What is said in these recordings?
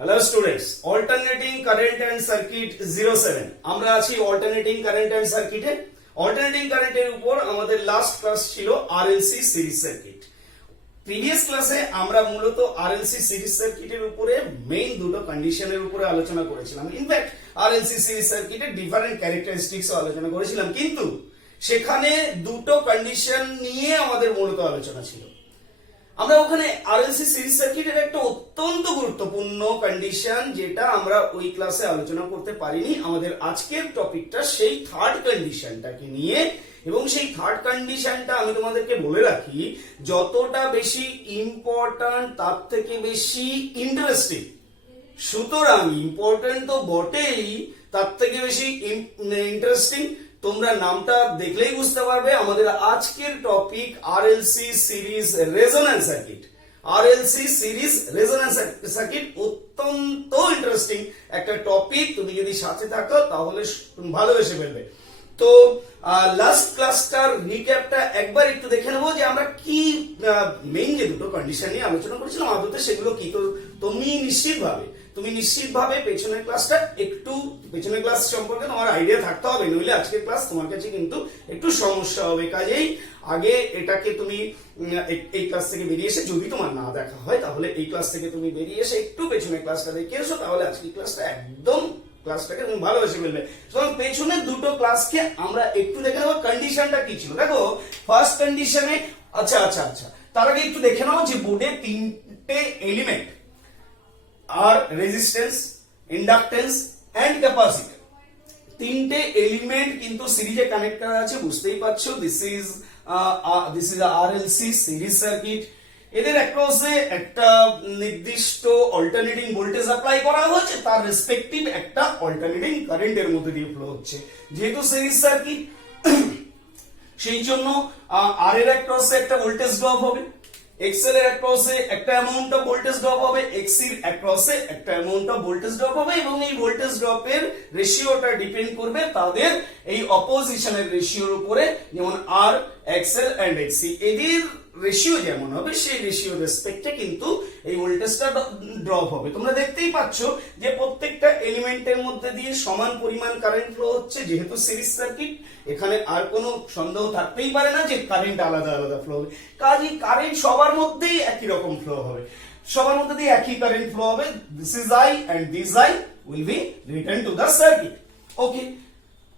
Hello students, alternating current and circuit 07 আমরা আছি alternating current and সার্কিটে। অল্টারনেটিং কারেন্টের উপর আমাদের লাস্ট ক্লাস ছিল আরএলসি সিরিজ সার্কিট। প্রিভিয়াস ক্লাসে আমরা মূলত আরএলসি সিরিজ সার্কিটের উপরে মেইন দুটো কন্ডিশনের উপরে আলোচনা করেছিলাম। ইনফ্যাক্ট আরএলসি সিরিজ সার্কিটের ডিফারেন্ট ক্যারেক্টারিস্টিক্সও আলোচনা করেছিলাম, কিন্তু সেখানে দুটো কন্ডিশন নিয়ে আমাদের মূলত আলোচনা ছিল। আমরা ওখানে আরএলসি সিরিজ সার্কিটের একটা অত্যন্ত গুরুত্বপূর্ণ কন্ডিশন যেটা আমরা ওই ক্লাসে আলোচনা করতে পারিনি, আমাদের আজকের টপিকটা সেই থার্ড কন্ডিশনটাকে নিয়ে। এবং সেই থার্ড কন্ডিশনটা আমি তোমাদেরকে বলে রাখি, যতটা বেশি ইম্পর্ট্যান্ট তার থেকে বেশি ইন্টারেস্টিং। সুতরাং ইম্পর্টেন্ট তো বটেই, তার থেকে বেশি ইন্টারেস্টিং। তোমরা নামটা দেখলেই বুঝতে পারবে আমাদের আজকের topic RLC series resonance circuit. RLC series resonance circuit অত্যন্ত ইন্টারেস্টিং একটা টপিক। তুমি যদি সাথে থাকো তাহলে ভালোবেসে ফেলবে। তো লাস্ট ক্লাসটার রিক্যাপটা একবার একটু দেখে নেবো যে আমরা কি মেইন যে দুটো কন্ডিশন নিয়ে আলোচনা করেছিলাম আদতে সেগুলো কি। তো তুমি নিশ্চিতভাবে পেছনের ক্লাসটা একটু পেছনের ক্লাস সম্পর্কে তোমার আইডিয়া থাকতে হবে, নইলে আজকের ক্লাস তোমার কাছে কিন্তু একটু সমস্যা হবে। কাজেই আগে এটাকে তুমি এই ক্লাস থেকে বেরিয়ে এসে, যদি তোমার না দেখা হয় তাহলে এই ক্লাস থেকে তুমি বেরিয়ে এসে একটু পেছনের ক্লাসটা দেখে এসো, তাহলে আজকের ক্লাসটা একদম ক্লাসটাকে তুমি ভালোবেসে ফেলবে। সুতরাং পেছনের দুটো ক্লাসকে আমরা একটু দেখে নেবো কন্ডিশনটা কি ছিল। দেখো ফার্স্ট কন্ডিশনে আচ্ছা তার আগে একটু দেখে নাও যে বোর্ডে তিনটে এলিমেন্ট আর রেজিস্ট্যান্স, ইন্ডাকটেন্স এন্ড ক্যাপাসিটর, তিনটে এলিমেন্ট কিন্তু সিরিজে কানেক্ট করা আছে। বুঝতেই পারছো this is RLC series circuit. এদের অ্যাক্রসে একটা নির্দিষ্ট অল্টারনেটিং ভোল্টেজ অ্যাপ্লাই করা হয়েছে, তার রেসপেক্টিভ একটা অল্টারনেটিং কারেন্টের মধ্যে দিয়ে ফ্লো হচ্ছে। যেহেতু সিরিজ সার্কিট সেই জন্য আর এর অ্যাক্রসে একটা ভোল্টেজ ড্রপ হবে, এক্সএল এর অ্যাক্রসে একটা অ্যামাউন্ট অফ ভোল্টেজ ড্রপ হবে, এক্সি এর অ্যাক্রসে একটা অ্যামাউন্ট অফ ভোল্টেজ ড্রপ হবে। এবং এই ভোল্টেজ ড্রপের রেশিওটা ডিপেন্ড করবে তাদের এই অপোজিশনের রেশিওর উপরে, যেমন আর এক্সএল এন্ড এক্সি এদের রেশিও যেমন হবে সেই রেশিও রেসপেক্টে কিন্তু এই ভোল্টেজটা ড্রপ হবে। তোমরা দেখতেই পাচ্ছ যে প্রত্যেকটা এলিমেন্টের মধ্যে দিয়ে সমান পরিমাণ কারেন্ট ফ্লো হচ্ছে। যেহেতু সিরিজ সার্কিট এখানে আর কোনো সন্দেহ থাকতেই পারে না যে কারেন্ট আলাদা আলাদা ফ্লো হবে। কাজেই কারেন্ট সবার মধ্যেই একই রকম ফ্লো হবে, সবার মধ্যে দিয়ে একই কারেন্ট ফ্লো হবে। This is I and this I will be return to the circuit. Okay,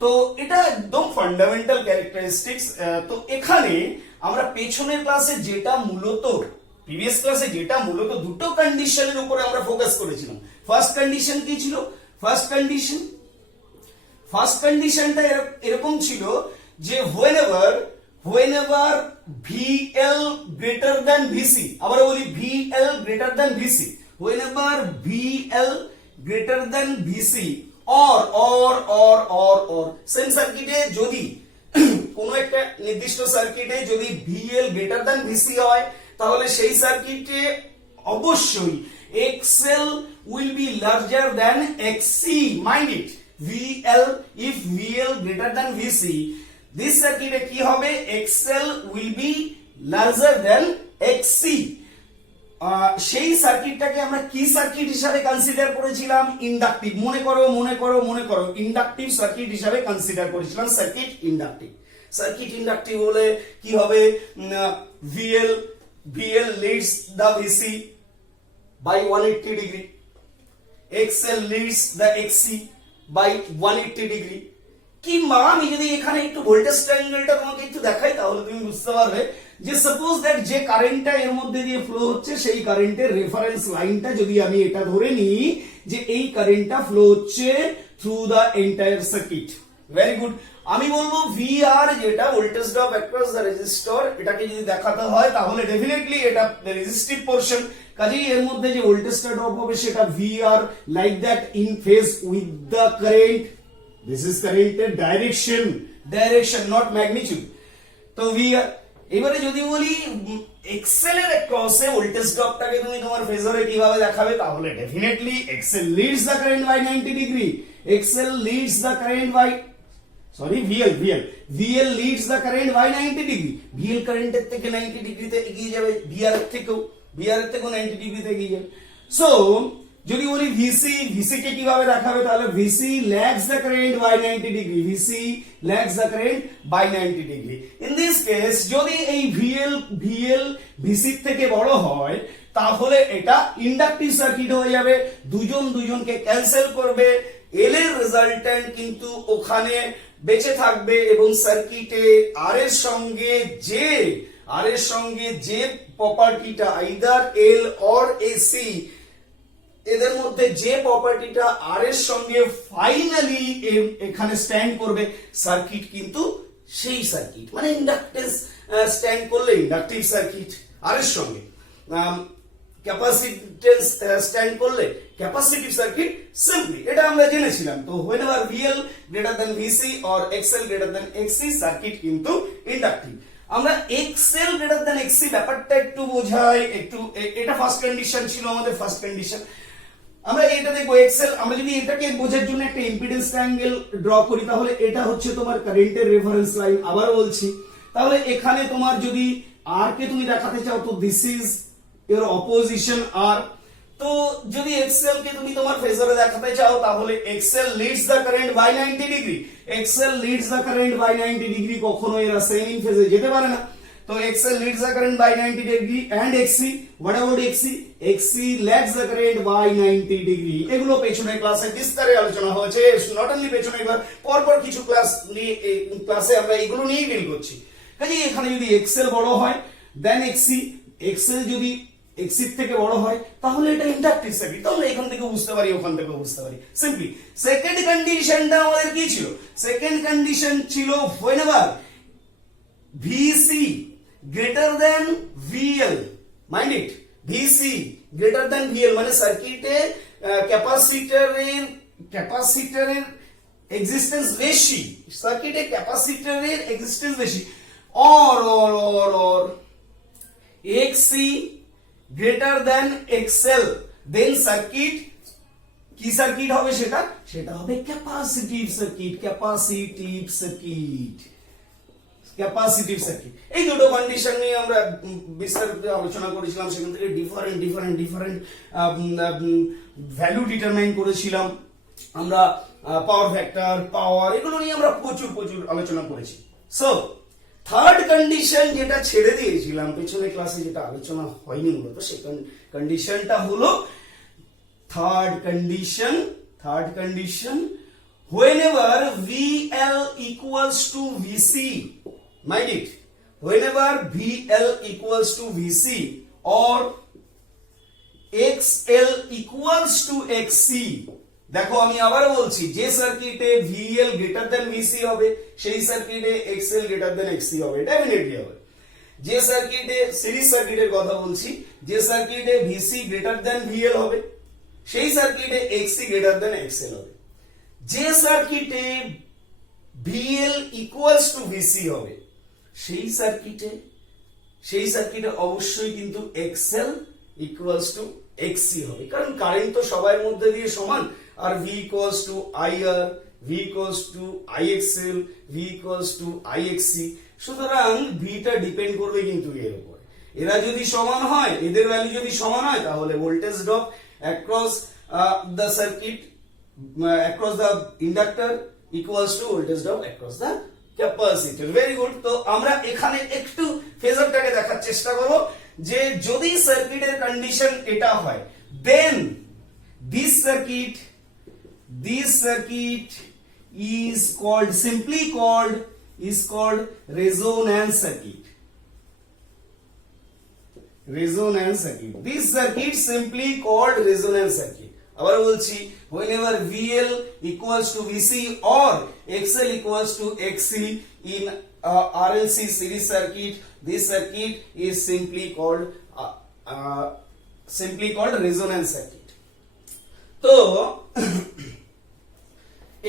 তো এটা একদম ফান্ডামেন্টাল ক্যারেক্টারিস্টিক্স। তো এখানে আমরা পেছনের ক্লাসে যেটা মূলত প্রিভিয়াস ক্লাসে যেটা মূলত দুটো কন্ডিশনের উপরে আমরা ফোকাস করেছিলাম। ফার্স্ট কন্ডিশন কি ছিল? ফার্স্ট কন্ডিশনটা এরকম ছিল যে whenever VL greater than VC, আবার বলি VL greater than VC, whenever VL greater than VC or same সার্কিটে যদি কোন একটা নির্দিষ্ট সার্কিটে যদি VL greater than VC হয়, তাহলে সেই সার্কিটে অবশ্যই XL will be larger than XC. Mind it, if VL greater than VC, this সার্কিটে কি হবে? XL will be larger than XC. সেই সার্কিটটাকে আমরা কি সার্কিট হিসাবে কনসিডার করেছিলাম? ইন্ডাকটিভ। মনে করো ইন্ডাকটিভ সার্কিট হিসাবে কনসিডার করেছিলাম। সার্কিট ইন্ডাকটিভ হলে কি হবে? VL leads the VC by 180 degree, XL leads the XC by 180 degree। কিংবা আমি যদি এখানে একটু ভোল্টেজ ট্রায়াঙ্গেলটা তোমাকে একটু দেখাই, তাহলে তুমি বুঝতে পারবে যে সাপোজ দ্যাট যে কারেন্টটা এর মধ্যে দিয়ে ফ্লো হচ্ছে সেই কারেন্টের রেফারেন্স লাইনটা যদি আমি এটা ধরে নিই যে এই কারেন্টটা ফ্লো হচ্ছে through the entire circuit. Very good. আমি বলবো VR যেটা voltage drop across the resistor, এটাকে যদি দেখাতে হয় তাহলে ডেফিনেটলি এটা রেজিস্টিভ পোরশন। কাজেই এর মধ্যে যে ভোল্টেজটা ড্রপ হবে সেটা VR like that in phase with the current. This is current direction not magnitude. তো VR। এবারে যদি বলি XL এর ক্রসে ভোল্টেজ ড্রপটাকে তুমি তোমার ফেজরে কিভাবে দেখাবে, তাহলে definitely XL leads the current by 90 degree. VL leads the current by 90 degree. VL কারেন্টের থেকে 90 ডিগ্রিতে এগিয়ে যাবে, VR এর থেকেও 90 ডিগ্রিতে এগিয়ে যাবে। সো যদি বলি ভিসি, ভিসি কে কিভাবে দেখাবে, তাহলে VC lags the current by 90 degree, VC lags the current by 90 degree. In this case যদি এই ভিএল ভিসি থেকে বড় হয় তাহলে এটা ইন্ডাকটিভ সার্কিট হয়ে যাবে, দুজনকে ক্যান্সেল করবে, এল এর রেজাল্টেন্ট কিন্তু ওখানে বেঁচে থাকবে এবং সার্কিটে আর এর সঙ্গে যে প্রপার্টিটা আইদার এল অর এসি, এদের মধ্যে যে প্রপার্টিটা আর এর সঙ্গে ফাইনালি এখানে স্ট্যান্ড করবে, সার্কিট কিন্তু সেই সার্কিট, মানে ইন্ডাকটেন্স স্ট্যান্ড করলে ইন্ডাকটিভ সার্কিট, আর এর সঙ্গে ক্যাপাসিটেন্স স্ট্যান্ড করলে ক্যাপাসিটিভ সার্কিট। সিম্পলি এটা আমরা জেনেছিলাম। তো whenever VL greater than VC or XL greater than XC circuit কিন্তু ইন্ডাকটিভ। আমরা XL greater than XC ব্যাপারটা একটু বোঝাই, এটা ফার্স্ট কন্ডিশন ছিল আমাদের, ফার্স্ট কন্ডিশন। আমরা এটা দেখবো XL, আমরা যদি এটাকে বোঝার জন্য একটা ইম্পিডেন্স ট্রায়াঙ্গেল ড্র করি তাহলে এটা হচ্ছে তোমার কারেন্টের রেফারেন্স লাইন। আবার বলছি, তাহলে এখানে তোমার যদি R কে তুমি দেখাতে চাও তো দিস ইজ এর অপোজিশন আর। তো যদি XL কে তুমি তোমার ফেজারে দেখাতে চাও তাহলে XL leads the current by 90 degree, XL leads the current by 90 degree, কখনো এরা সেম ইন ফেজে যেতে পারে না। তো XL leads the current by 90 degree and XC, what about XC? XC lags the current by 90 degree. এগুলো পেছনের ক্লাসে বিস্তারে আলোচনা হয়েছে, নট অনলি পেছনে, এবার পরপর কিছু ক্লাসে আমরা এগুলো নিয়েই ডিল করছি। কাজে এখানে যদি XL বড় হয় দেন XC, XL যদি XC থেকে বড় হয় তাহলে এটা ইন্ডাকটিভ সার্কিট। তাহলে এখান থেকে বুঝতে পারি, ওখান থেকে বুঝতে পারি সিম্পলি। সেকেন্ড কন্ডিশনটা আমাদের কি ছিল? সেকেন্ড কন্ডিশন ছিল whenever VC greater than VL, mind it, VC greater than VL মানে সার্কিটে ক্যাপাসিটরের এক্সিস্টেন্স বেশি, সার্কিটে ক্যাপাসিটরের এক্সিস্টেন্স বেশি, or XC greater than XL, then circuit কি সার্কিট হবে? সেটা হবে ক্যাপাসিটিভ সার্কিট, ক্যাপাসিটিভ সার্কিট। এই দুটো কন্ডিশন নিয়ে আমরা বিস্তারিত আলোচনা করেছিলাম, সেখান থেকে ডিফারেন্ট ভ্যালু ডিটারমাইন করেছিলাম আমরা, পাওয়ার ফ্যাক্টর, পাওয়ার, এগুলো নিয়ে আমরা প্রচুর আলোচনা করেছি। সো থার্ড কন্ডিশন যেটা ছেড়ে দিয়েছিলাম পেছনের ক্লাসে, যেটা আলোচনা হয়নি মূলত, সেই কন্ডিশনটা হলো third condition whenever VL equals to VC, mind it, whenever VL equals to VC or XL equals to XC, দেখো আমি আবার বলছি, যে সার্কিটে VL greater than VC হবে সেই সার্কিটে XL greater than XC হবে, ডেফিনেটলি হবে। যে সার্কিটে, সিরিজ সার্কিটের কথা বলছি, যে সার্কিটে VC greater than VL হবে সেই সার্কিটে XC greater than XL হবে। যে সার্কিটে VL equals to VC হবে সেই সার্কিটে অবশ্যই কিন্তু XL equals to XC হবে, কারণ কারেন্ট তো সবার মধ্যে দিয়ে সমান, আর V equals to IR, V equals to IXL, V equals to IXC, সুতরাং V টা ডিপেন্ড করবে কিন্তু এর উপর। এরা যদি সমান হয়, এদের ভ্যালু যদি সমান হয় তাহলে voltage drop across the circuit, across the inductor equals to voltage drop across the capacitor. Very good. তো আমরা এখানে একটু ফেজারটাকে দেখার চেষ্টা করব যে যদি সার্কিটের কন্ডিশন এটা হয়, then this circuit is simply called resonance circuit. This circuit simply called resonance circuit. আবার বলছি, whenever VL equals to VC or XL equals to XC in RLC series circuit, this circuit is simply called resonance circuit. তো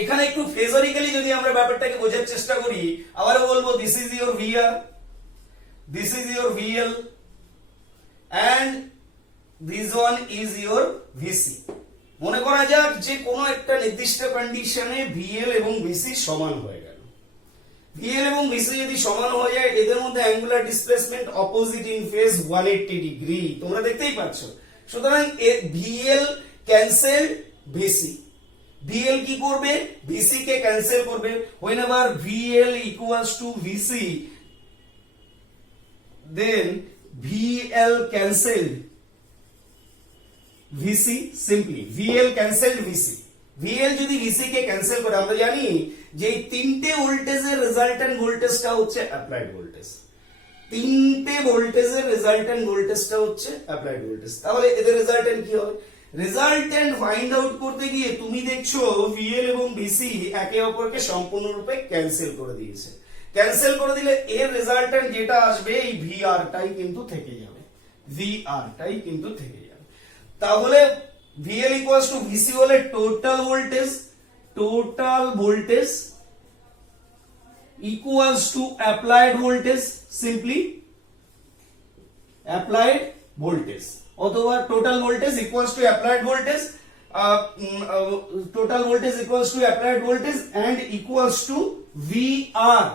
এখানে একটু ফেজারিক্যালি যদি আমরা ব্যাপারটাকে বোঝার চেষ্টা করি, আবারও বলবো, this is your VR, this is your VL and this one is your VC. মনে করা যাক যে কোনো একটা নির্দিষ্ট কন্ডিশনে VL এবং VC সমান হয়ে গেল। VL এবং VC যদি সমান হয়ে যায়, এদের মধ্যে angular displacement opposite in phase 180 degree, তোমরা দেখতেই পাচ্ছ। সুতরাং VL ক্যান্সেলড ভিসি। ভিএল কি করবে? ভিসি কে ক্যান্সেল করবে। whenever VL equals to VC, then VL cancelled VC simply, VL cancelled VC। VL যদি VC কে ক্যান্সেল করে, আমরা জানি যে এই তিনটে ভোল্টেজের রেজাল্টেন্ট ভোল্টেজটা হচ্ছে অ্যাপ্লাইড ভোল্টেজ, তিনটে ভোল্টেজের রেজাল্টেন্ট ভোল্টেজটা হচ্ছে অ্যাপ্লাইড ভোল্টেজ। তাহলে এদের রেজাল্টেন্ট কি হবে? রেজাল্টেন্ট ফাইন্ড আউট করতে গিয়ে তুমি দেখছো VL এবং VC একে অপরকে সম্পূর্ণরূপে ক্যান্সেল করে দিয়েছে। ক্যান্সেল করে দিলে এর রেজাল্টেন্ট যেটা আসবে এই VR টাই কিন্তু থেকে যাবে, VR টাই কিন্তু থেকে যাবে। তাহলে VL equals to VC হলে total voltage equals to applied voltage, simply applied voltage, অথবা total voltage equals to applied voltage, total voltage equals to applied voltage and equals to VR।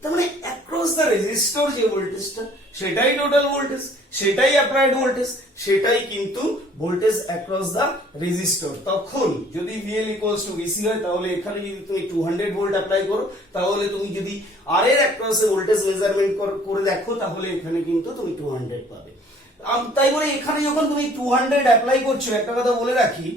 তার মানে অ্যাক্রস দ্য রেজিস্টর যে ভোল্টেজটা সেটাই total voltage, সেটাই applied voltage, সেটাই কিন্তু voltage across the resistor. তখন যদি VL equals to VC হয়, তাহলে এখানে যদি তুমি 200 ভোল্ট অ্যাপ্লাই করো, তাহলে তুমি যদি আর এর অ্যাক্রসে ভোল্টেজ মেজারমেন্ট করে দেখো, তাহলে এখানে কিন্তু তুমি 200 পাবে। তাই বলে এখানে যখন তুমি 200 অ্যাপ্লাই করছো, একটা কথা বলে রাখি,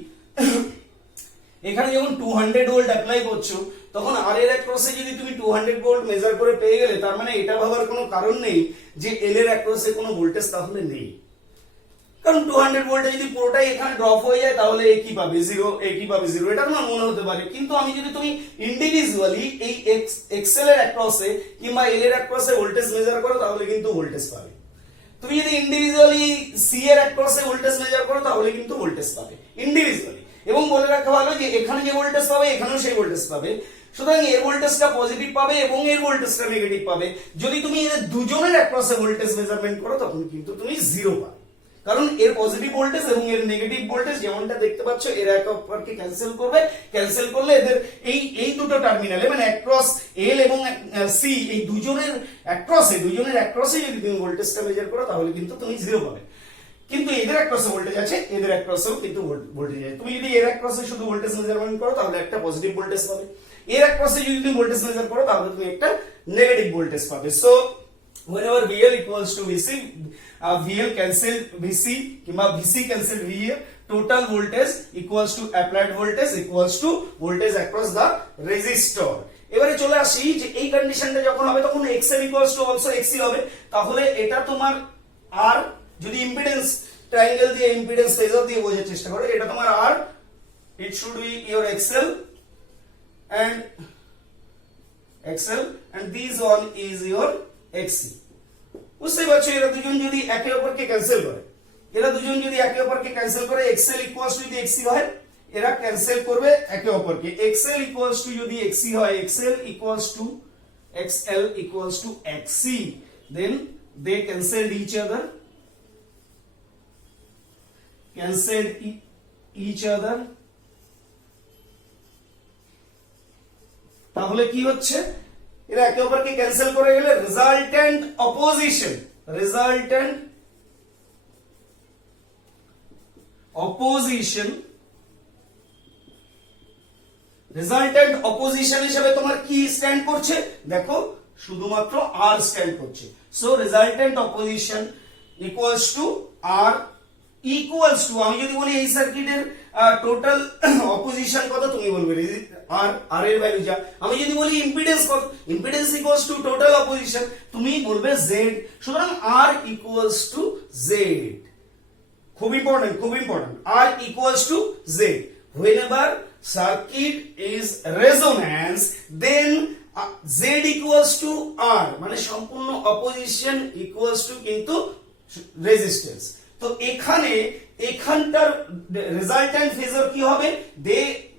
এখানে যখন 200 ভোল্ট অ্যাপ্লাই করছো, তখন আর এর অ্যাক্রসে যদি তুমি 200 ভোল্ট মেজার করে পেয়ে গেলে, তার মানে এটা ভাবার কোনো কারণ নেই যে এল এর অ্যাক্রসে কোনো ভোল্টেজ তাহলে নেই, কারণ 200 ভোল্টে যদি পুরোটাই এখানে ড্রপ হয়ে যায়, তাহলে এ কি পাবে? জিরো। এ কি পাবে? জিরো। এটা তোমার মনে হতে পারে, কিন্তু আমি যদি তুমি ইন্ডিভিজুয়ালি এই এক্সএল এর অ্যাক্রসে কিংবা এল এর অ্যাক্রসে ভোল্টেজ মেজার করো, তাহলে কিন্তু ভোল্টেজ পাবে। তুমি যদি ইন্ডিভিজুয়ালি সি এর অ্যাক্রসে ভোল্টেজ মেজার করো, তাহলে কিন্তু ভোল্টেজ পাবে ইন্ডিভিজুয়ালি। এবং বলে রাখা ভালো যে এখানে যে ভোল্টেজ পাবে, এখানেও সেই ভোল্টেজ পাবে। সুতরাং এর ভোল্টেজটা পজিটিভ পাবে এবং এর ভোল্টেজটা নেগেটিভ পাবে। যদি তুমি এদের দুজনের অ্যাক্রসে ভোল্টেজ মেজারমেন্ট করো, তখন কিন্তু তুমি জিরো পাবে, কারণ এর পজিটিভ ভোল্টেজ এবং এর নেগেটিভ ভোল্টেজ যেমনটা দেখতে পাচ্ছ, এর একে অপরকে ক্যান্সেল করবে। ক্যান্সেল করলে এদের এই দুটো টার্মিনালে, মানে অ্যাক্রস এল এবং সি, এই দুজনের অ্যাক্রসে যদি তুমি ভোল্টেজটা মেজার করো, তাহলে কিন্তু তুমি জিরো পাবে। কিন্তু এদের অ্যাক্রসে ভোল্টেজ আছে, এদের অ্যাক্রসেও কিন্তু ভোল্টেজ আছে। তুমি যদি এর অ্যাক্রসে শুধু ভোল্টেজ মেজারমেন্ট করো, তাহলে একটা পজিটিভ ভোল্টেজ পাবে। এর অ্যাক্রসে যদি তুমি ভোল্টেজ মেজার করো, তাহলে তুমি একটা নেগেটিভ ভোল্টেজ পাবে। So whenever VL equals to VC, VL cancel VC কিংবা VC cancel VL, total voltage equals to applied voltage equals to voltage across the resistor। এবারে চলে আসি যে এই কন্ডিশনটা যখন হবে, তখন XL equals to also XC হবে। তাহলে এটা তোমার R, যদি ইম্পিডেন্স ট্রায়াঙ্গেল দিয়ে, ইম্পিডেন্স ফেজর দিয়ে বোঝার চেষ্টা করো, এটা তোমার R, it should be your XL and this one is your XC। বুঝতে পারছো? এরা দুজন যদি একে অপরকে ক্যান্সেল করে, XL equals to যদি XC হয়, এরা ক্যান্সেল করবে একে অপরকে। XL equals to যদি XC হয়, XL equals to XC, then they cancelled each other, তাহলে কি হচ্ছে? এরা একে অপরকে ক্যান্সেল করে গেলে রেজাল্টেন্ট অপোজিশন হিসেবে তোমার কি স্ট্যান্ড করছে? দেখো, শুধুমাত্র আর স্ট্যান্ড করছে। So resultant opposition equals to R, equals to, আমি যদি বলি এই সার্কিটের টোটাল অপোজিশন কত, তুমি বলবে আর এর ভ্যালু যা। আমি যদি বলি ইম্পিডেন্স কত, impedance equals to total opposition, তুমি বলবে জেড। সুতরাং আর ইকুয়ালস টু জেড, খুব important, R equals to Z. whenever circuit is resonance, then Z equals to R, মানে সম্পূর্ণ অপোজিশন ইকুয়ালস টু কিন্তু রেজিস্ট্যান্স। তো এখানটার রেজাল্টেন্ট ফেজর কি হবে? They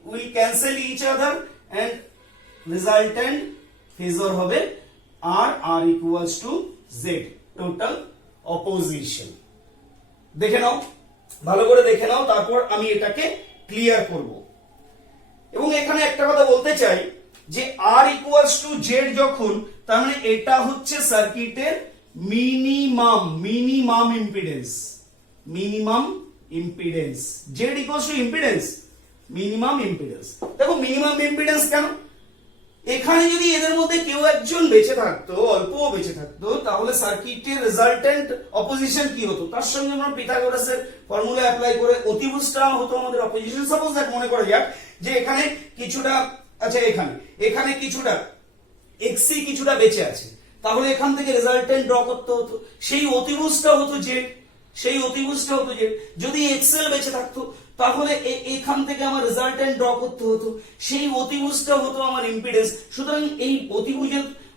will cancel each other and resultant phasor হবে R equals to Z, total opposition. দেখে নাও, ভালো করে দেখে নাও, তারপর আমি এটাকে ক্লিয়ার করব। এবং এখানে একটা কথা বলতে চাই যে R ইকুয়ালস টু Z যখন, তার মানে এটা হচ্ছে সার্কিটের minimum impedance, impedance, Z equals to impedance, minimum impedance. দেখো মিনিমাম ইম্পিডেন্স কেন, এখানে যদি এদের মধ্যে কেউ একজন বেঁচে থাকতো, অল্প বেঁচে থাকতো, তাহলে সার্কিটের রেজাল্টেন্ট অপোজিশন কি হতো, তার সঙ্গে আমরা পিথাগোরাসের ফর্মুলা অ্যাপ্লাই করে অতিভুজটা হতো আমাদের অপোজিশন। সাপোজ দ্যাট মনে করা যাক যে এখানে কিছুটা, আচ্ছা এখানে কিছুটা এক্সি কিছুটা বেঁচে আছে, তাহলে এখান থেকে রেজাল্টেন্ট ড্র করতে হতো, সেই অতিভুজটা হতো জেড, সেই অতিভুজটা হতো জেড। যদি এক্সেল বেঁচে থাকতো তাহলে এখান থেকে আমার রেজাল্টেন্ট ড্র করতে হতো, সেই অতিভুজটা হতো আমার ইম্পিডেন্স। সুতরাং এই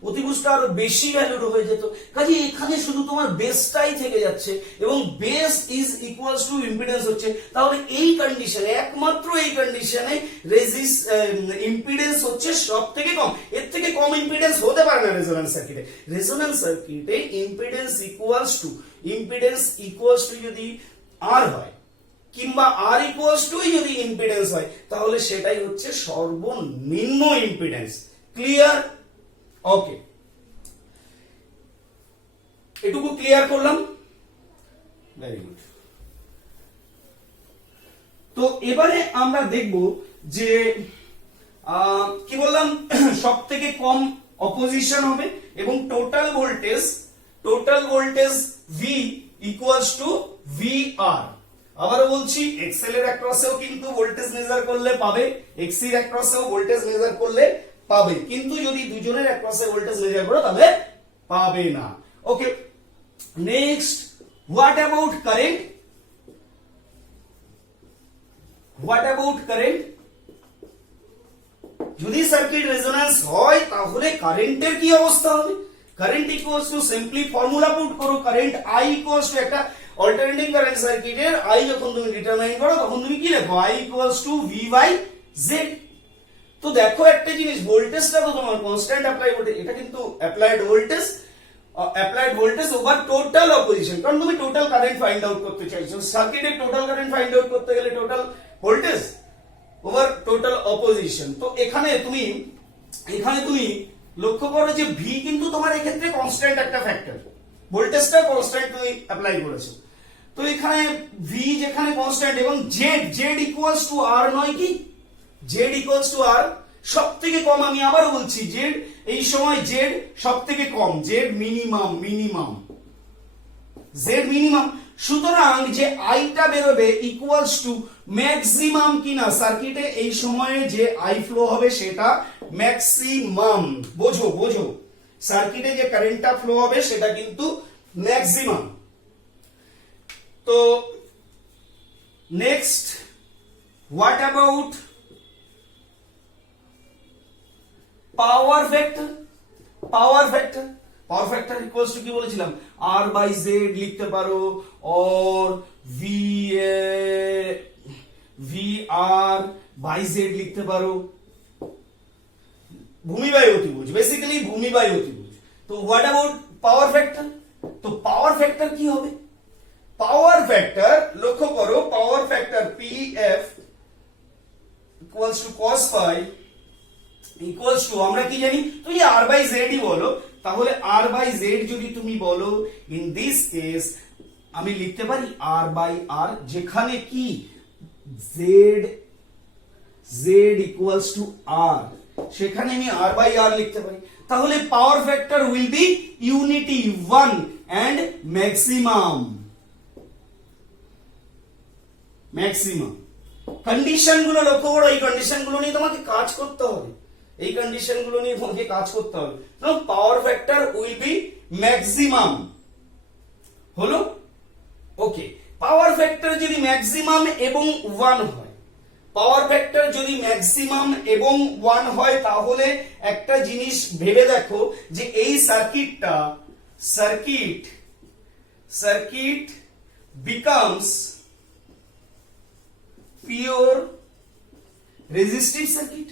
অতিভুজটা আরো বেশি ভ্যালুর হয়ে যেত। কাজে এখানে শুধু তোমার বেসটাই থেকে যাচ্ছে এবং base is equals to impedance হচ্ছে। তাহলে এই কন্ডিশনে, একমাত্র এই কন্ডিশনে ইম্পিডেন্স হচ্ছে সব থেকে কম, এর থেকে কম ইম্পিডেন্স হতে পারে না রেজোন্যান্স সার্কিটে। রেজোন্যান্স সার্কিটে ইম্পিডেন্স ইকুয়ালস টু যদি আর হয় কিংবা আর ইকুয়ালস টু যদি ইম্পিডেন্স হয়, তাহলে সেটাই হচ্ছে সর্বনিম্ন ইম্পিডেন্স। ক্লিয়ার? ওকে, এটুকু ক্লিয়ার করলাম, ভেরি গুড। তো এবারে আমরা দেখব যে কি বললাম, সব থেকে কম অপোজিশন হবে এবং total voltage V equals to V R. আবারও বলছি, এক্সেল এর অ্যাক্রসেও কিন্তু ভোল্টেজ মেজার করলে পাবে, এক্সি এর অ্যাক্রসেও ভোল্টেজ মেজার করলে পাবে, কিন্তু যদি দুজনের অ্যাক্রসে ভোল্টেজ মেজার করো তাহলে পাবে না। Okay, next, what about current? যদি সার্কিট রেজোন্যান্স হয় তাহলে কারেন্টের কি অবস্থা হবে? Current equals to, simply formula put করো, কারেন্ট আই ইকুয়ালস টু, একটা অল্টারনেটিং কারেন্ট সার্কিটের আই যখন তুমি ডিটারমাইন করো তখন তুমি কি লেখো, I equals to V by Z. তো দেখো একটা জিনিস, ভোল্টেজটা তো তোমার কনস্ট্যান্ট অ্যাপ্লাই ভোল্টেজ, এটা কিন্তু applied voltage over total opposition, কারণ তুমি টোটাল কারেন্ট ফাইন্ড আউট করতে চাইছো। সার্কিটের টোটাল কারেন্ট ফাইন্ড আউট করতে গেলে total voltage over total opposition. তো এখানে তুমি লক্ষ্য করো যে ভি কিন্তু তোমার এক্ষেত্রে কনস্ট্যান্ট একটা ফ্যাক্টর, ভোল্টেজটা কনস্ট্যান্ট তুমি অ্যাপ্লাই করেছো। তো এখানে ভি যেখানে কনস্ট্যান্ট এবং জেড ইকুয়ালস টু আর নয় কি, জেড ইকুয়ালস টু আর, সব থেকে কম। আমি আবার বলছি, জেড এই সময় জেড সব থেকে কম, জেড মিনিমাম। সুতরাং যে আইটা বেরোবে ইকুয়ালস টু ম্যাক্সিমাম কিনা, সার্কিটে এই সময়ে যে আই ফ্লো হবে সেটা ম্যাক্সিমাম। বোঝো, সার্কিটে যে কারেন্টটা ফ্লো হবে সেটা কিন্তু ম্যাক্সিমাম। তো next, what about power factor equals to কি বলেছিলাম, আর বাই জেড লিখতে পারো, or V R by Z লিখতে পারো, ভূমি বাই অতিভুজ, বেসিক্যালি ভূমি বাই অতিভুজ। তো হোয়াট অ্যাবাউট পাওয়ার ফ্যাক্টর? তো পাওয়ার ফ্যাক্টর কি হবে? পাওয়ার ফ্যাক্টর, লক্ষ্য করো, power factor PF equals to cos phi equals to, আমরা কি জানি, তুমি আর বাই জেড ই বলো, তাহলে আর বাই জেড যদি তুমি বলো, ইন দিস কেস আমি লিখতে পারি আর বাই আর, যেখানে কি জেড ইকুয়ালস টু আর, সেখানে আমি আর বাই আর লিখতে পারি। তাহলে power factor will be unity 1 and maximum. Condition গুলো লক্ষ্য করো, এই কন্ডিশন গুলো নিয়ে তোমাকে কাজ করতে হবে, পাওয়ার ফ্যাক্টর উইল বি ম্যাক্সিমাম। হলো? ওকে, পাওয়ার ফ্যাক্টর যদি ম্যাক্সিমাম এবং 1 হয়, তাহলে একটা জিনিস ভেবে দেখো যে এই circuit becomes pure resistive circuit.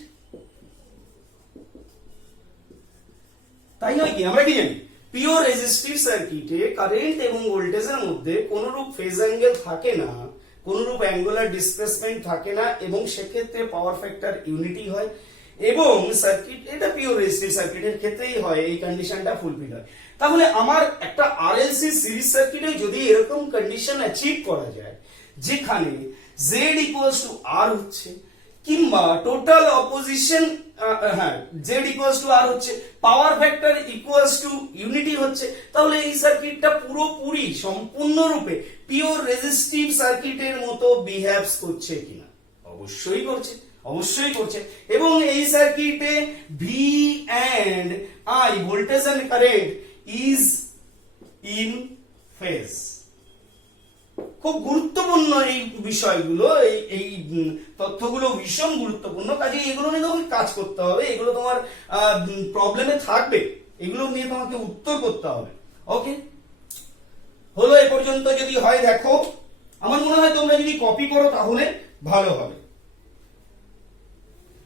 তাই নয় কি? আমরা কি জানি, পিওর রেজিস্টিভ সার্কিটে কারেন্ট এবং ভোল্টেজের মধ্যে কোনরূপ ফেজ অ্যাঙ্গেল থাকে না, কোনরূপ অ্যাঙ্গুলার ডিসপ্লেসমেন্ট থাকে না, এবং সেক্ষেত্রে পাওয়ার ফ্যাক্টর ইউনিটি হয়, এবং সার্কিট, এটা পিওর রেজিস্টিভ সার্কিটের ক্ষেত্রেই হয়, এই কন্ডিশনটা ফুলফিল হয়। তাহলে আমার একটা আরএলসি সিরিজ সার্কিটে যদি এরকম কন্ডিশন অ্যাচিভ করা যায় যেখানে z ইকুয়ালস টু r হচ্ছে, কিংবা total opposition z equals to r হচ্ছে, পাওয়ার ফ্যাক্টর ইকুয়ালস টু ইউনিটি হচ্ছে, তাহলে এই সার্কিটটা পুরোপুরি সম্পূর্ণরূপে পিওর রেজিস্টিভ সার্কিটের মতো বিহেভস করছে কিনা? অবশ্যই করছে, অবশ্যই করছে। এবং এই সার্কিটে V and I, voltage and current, is in phase. খুব গুরুত্বপূর্ণ এই বিষয়গুলো, এই তথ্যগুলো ভীষণ গুরুত্বপূর্ণ, কাজে এগুলো নিয়ে তোমাকে কাজ করতে হবে, এগুলো তোমার প্রবলেমে থাকবে, এগুলো নিয়ে তোমাকে উত্তর করতে হবে। ওকে, হলো এ পর্যন্ত। যদি হয় দেখো, আমার মনে হয় তোমরা যদি কপি করো তাহলে ভালো হবে।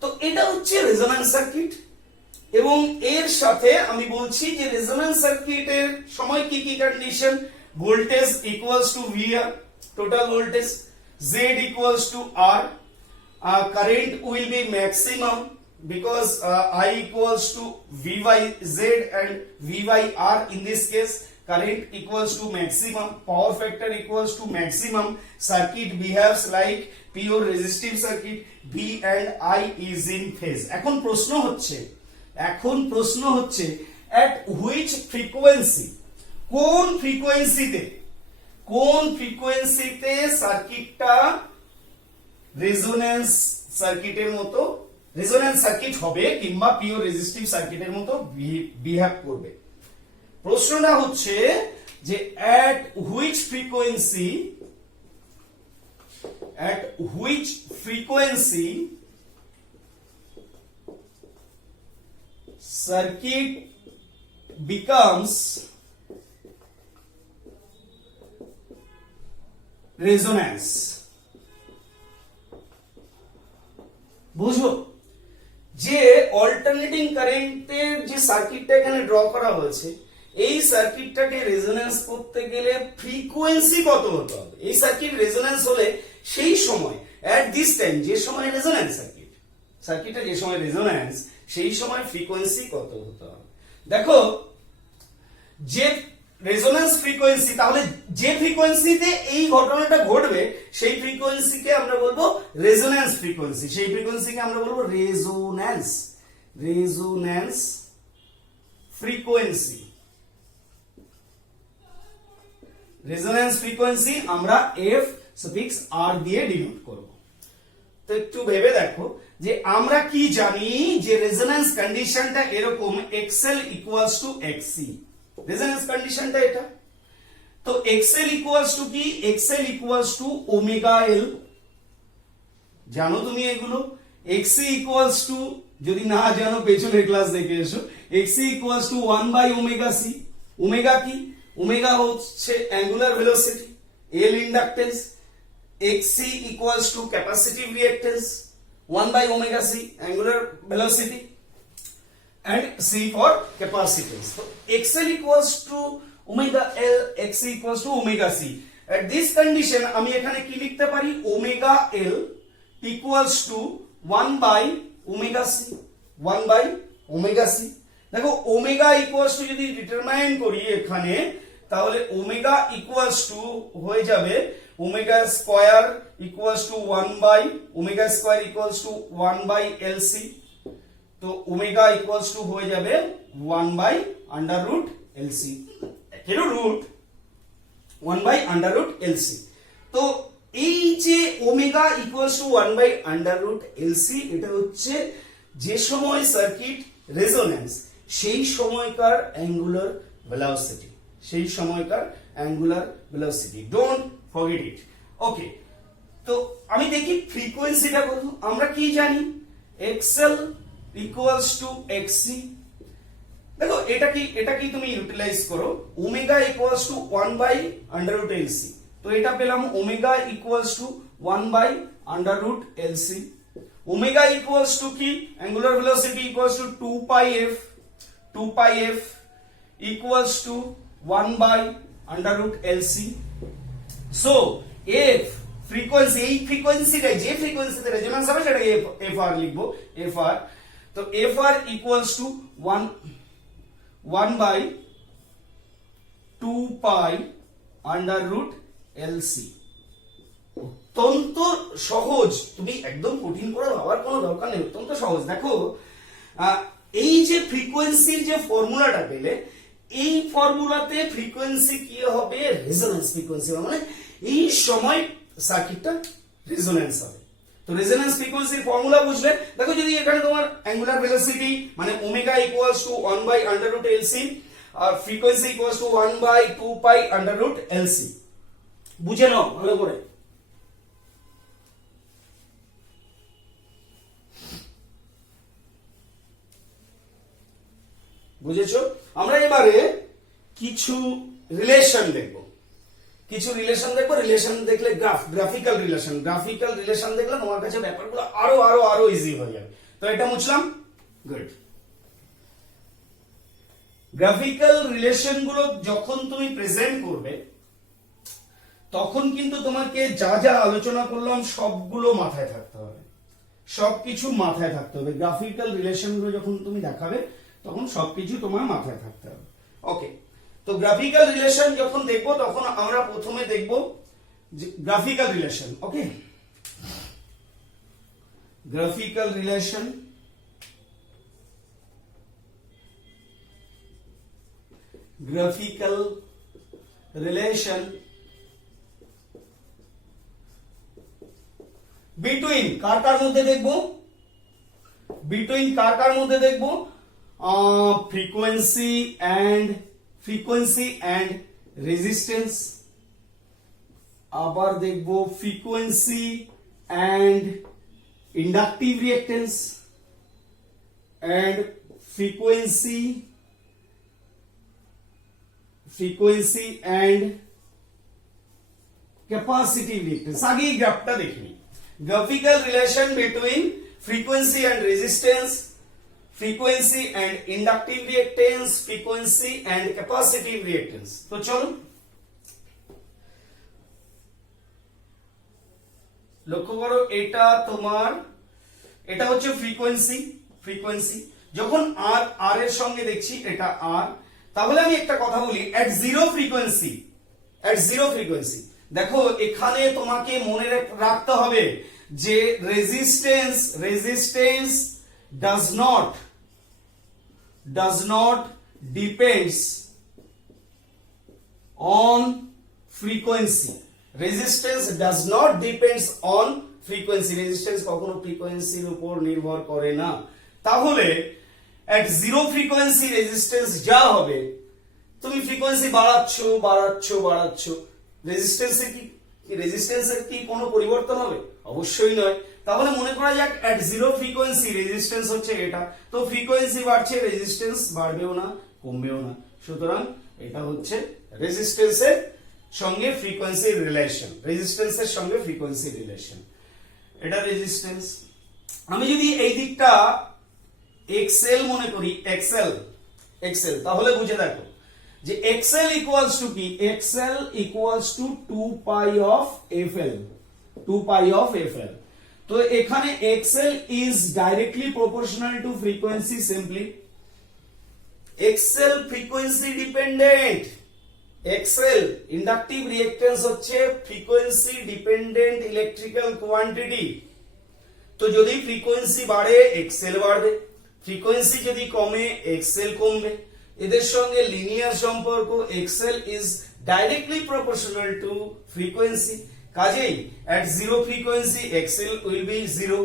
তো এটা হচ্ছে রেজোন্যান্স সার্কিট, এবং এর সাথে আমি বলছি যে রেজোন্যান্স সার্কিটের সময় কি কি condition, voltage equals to VR, total voltage, Z equals to R, current will be maximum because I equals to V by Z and V by R. In this case, current equals to maximum, power factor equals to maximum, circuit behaves like pure resistive circuit, V and I is in phase. এখন প্রশ্ন হচ্ছে at which frequency, কোন ফ্রিকোয়েন্সিতে সার্কিটটা resonance সার্কিটের মতো, resonance circuit হবে কিংবা পিওর রেজিস্টিভ সার্কিটের মতো বিহেভ করবে। প্রশ্নটা হচ্ছে যে at which frequency circuit becomes resonance. বুঝো যে অল্টারনেটিং কারেন্টের যে সার্কিটটা এখানে ড্র করা হয়েছে, এই সার্কিটটাকে রেজোন্যান্স করতে গেলে ফ্রিকোয়েন্সি কত হতে হবে? এই সার্কিট রেজোন্যান্স হলে সেই সময় এট দিস টাইম, যে সময় রেজোন্যান্স সার্কিটটা যে সময় রেজোন্যান্স, সেই সময় ফ্রিকোয়েন্সি কত হতে হবে? দেখো, যে রেজোন্যান্স ফ্রিকোয়েন্সি, তাহলে যে ফ্রিকোয়েন্সিতে এই ঘটনাটা ঘটবে সেই ফ্রিকোয়েন্সিকে আমরা বলবো রেজোন্যান্স ফ্রিকোয়েন্সি, সেই ফ্রিকোয়েন্সিকে আমরা বলবো রেজোন্যান্স ফ্রিকোয়েন্সি। রেজোন্যান্স ফ্রিকোয়েন্সি আমরা এফ সাফিক্স আর দিয়ে ডিনোট করব। তো একটু ভেবে দেখো যে আমরা কি জানি, যে রেজোন্যান্স কন্ডিশনটা এরকম, XL equals two XC, resonance কন্ডিশনটা এটা। তো এক্সএল ইকুয়ালস টু কি? এক্সএল ইকুয়ালস টু ওমেগা এল, জানো তুমি এগুলো। এক্সসি ইকুয়ালস টু, যদি না জানো পেছনের ক্লাস দেখে এসো, XC equals to 1 by omega C. Omega কি? ওমেগা হচ্ছে angular velocity, L inductance, XC equals to capacitive reactance, 1 by omega c angular velocity and c for capacitance. So xl equals to omega l, xc equals to omega c. At this condition আমি এখানে কি লিখতে পারি? omega l equals to 1 by omega c, 1 by omega c। দেখো omega equals to যদি determine করি এখানে, তাহলে omega equals to হয়ে যাবে omega square equals to 1 by omega square equals to 1 by LC। তো omega equals to হয়ে যাবে 1 by under root LC, এর root 1 by under root LC। তো এই যে omega equals to 1 by under root LC, এটা হচ্ছে যে সময় সার্কিট রেজোন্যান্স, সেই সময়কার অ্যাঙ্গুলার ভেলোসিটি, সেই সময়কার angular velocity, don't forget it. Okay, তো আমি দেখি ফ্রিকোয়েন্সিটা কত। আমরা কি জানি? xl equals to xc। দেখো এটা কি তুমি ইউটিলাইজ করো, omega equals to 1 by under root LC। তো এটা পেলাম omega equals to 1 by under root LC। Omega equals to কি? Angular velocity equals to 2 pi f equals to 1 by under root LC। So f frequency, এই ফ্রিকোয়েন্সিটাই, যে ফ্রিকোয়েন্সিতে resonance হবে সেটাকে fr লিখবো, fr। তো fr equals to 1 by 2 pi under root LC। অত্যন্ত সহজ, তুমি একদম কঠিন করে ভাবার কোনো দরকার নেই, অত্যন্ত সহজ। দেখো এই যে ফ্রিকোয়েন্সির যে ফর্মুলাটা পেলে, এই ফর্মুলাতে ফ্রিকোয়েন্সি কি হবে, রেজোন্যান্স ফ্রিকোয়েন্সি, মানে এই সময় সার্কিটটা রেজোন্যান্স হবে। তো রেজোন্যান্স ফ্রিকোয়েন্সির ফর্মুলা বুঝলে, দেখো যদি এখানে তোমার অ্যাঙ্গুলার ভেলোসিটি মানে ওমেগা ইকুয়ালস টু 1/√LC আর ফ্রিকোয়েন্সি ইকুয়ালস টু 1/2π√LC, বুঝে নাও ভালো করে। বুঝেছো? আমরা এবারে কিছু রিলেশন দেখব, রিলেশন দেখলে গ্রাফিক্যাল রিলেশন দেখলে তোমার কাছে ব্যাপারগুলো আরো ইজি হয়ে যাবে। তো এটা মুছলাম, গুড। গ্রাফিক্যাল রিলেশন গুলো যখন তুমি প্রেজেন্ট করবে, তখন কিন্তু তোমাকে যা যা আলোচনা করলাম সবগুলো মাথায় থাকতে হবে, সবকিছু মাথায় থাকতে হবে। গ্রাফিক্যাল রিলেশন গুলো যখন তুমি দেখাবে, তখন সবকিছু তোমার মাথায় থাকতে হবে। ওকে, তো গ্রাফিক্যাল রিলেশন যখন দেখবো, তখন আমরা প্রথমে দেখবো গ্রাফিক্যাল রিলেশন। ওকে, গ্রাফিক্যাল রিলেশন, বিটুইন কার মধ্যে দেখবো, ফ্রিকোয়েন্সি অ্যান্ড রেজিস্ট্যান্স, আবার দেখবো frequency and inductive reactance and frequency and capacitive reactance. আগে এই গ্রাফটা দেখিনি। Graphical relation between frequency and resistance, frequency and inductive reactance, frequency and capacitive reactance। তো চলো লক্ষ্য করো, এটা হচ্ছে ফ্রিকোয়েন্সি। যখন আর এর সঙ্গে দেখছি এটা আর, তাহলে আমি একটা কথা বলি, at zero frequency দেখো এখানে তোমাকে মনে রাখতে হবে যে resistance does not depends on frequency। resistance does not depends on frequency, resistance কখনো ফ্রিকোয়েন্সির উপর নির্ভর করে না। তাহলে at zero frequency রেজিস্ট্যান্স যা হবে, তুমি ফ্রিকোয়েন্সি বাড়াচ্ছ, রেজিস্ট্যান্সের কি কোনো পরিবর্তন হবে? অবশ্যই নয়। তাহলে মনে করা যাক at zero frequency রেজিস্ট্যান্স হচ্ছে এটা, তো ফ্রিকোয়েন্সি বাড়ছে, রেজিস্ট্যান্স বাড়বেও না কমবেও না। সুতরাং এটা হচ্ছে রেজিস্ট্যান্সের সঙ্গে ফ্রিকোয়েন্সির রিলেশন, এটা রেজিস্ট্যান্স। আমি যদি এই দিকটা এক্সএল মনে করি, এক্সএল, তাহলে বুঝে দেখো যে এক্সএল ইকুয়ালস টু কি, XL equals to 2π of FL। তো এখানে XL is directly proportional to frequency simply। XL frequency dependent, XL inductive reactance হচ্ছে frequency dependent electrical quantity। তো যদি ফ্রিকোয়েন্সি বাড়ে XL বাড়বে, ফ্রিকোয়েন্সি যদি কমে XL কমবে, এদের সঙ্গে লিনিয়ার সম্পর্ক। XL is directly proportional to frequency, কাজেই at zero frequency XL will be zero,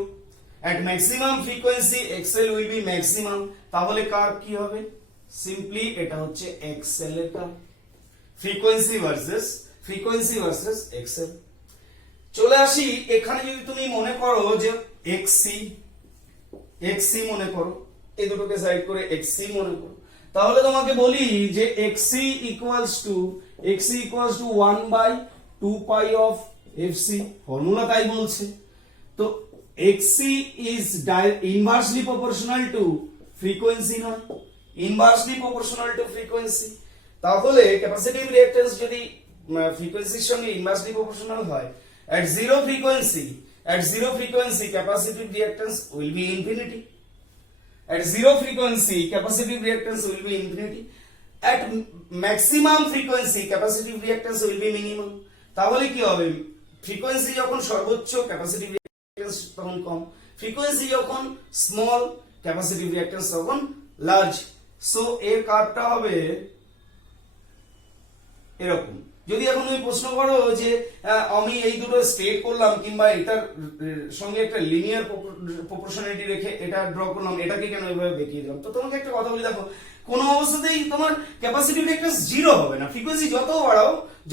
at maximum frequency XL will be maximum। তাহলে কার্ভ কি হবে? সিম্পলি এটা হচ্ছে XL এর কার্ভ, ফ্রিকোয়েন্সি ভার্সেস XL। চলে আসি এখানে, যদি তুমি মনে করো যে XC মনে করো, এই দুটোকে সাইড করে XC মনে করো, তাহলে তোমাকে বলি যে XC equals to 1/2π of FC, formula তাই বলছে। তো XC is inversely proportional to frequency নয়, inversely proportional to frequency। তাহলে ক্যাপাসিটিভ রিঅ্যাকট্যান্স যদি ফ্রিকোয়েন্সির সঙ্গে ইনভার্সলি প্রপোর্শনাল হয়, at zero frequency capacitive reactance will be infinity, at zero frequency capacitive reactance will be infinity, at maximum frequency capacitive reactance will be minimum। তাহলে কি হবে? Frequency যখন সর্বোচ্চ capacitive reactance তখন কম, frequency যখন স্মল ক্যাপাসিটিভ রিঅ্যাকট্যান্স তখন large. So এর কার্ভটা হবে এরকম। যদি এখন তুমি প্রশ্ন করো যে আমি এই দুটো স্টেট করলাম কিংবা এটার সঙ্গে একটা লিনিয়ার প্রপোর্শনালিটি রেখে এটা ড্র করলাম, এটাকে কেন এভাবে দেখিয়ে দিলাম, তো তোমাকে একটা কথা বলি, দেখো কোন অবস্থাতেই তোমার ক্যাপাসিটিভ রিঅ্যাকট্যান্স জিরো হবে না। ফ্রিকোয়েন্সি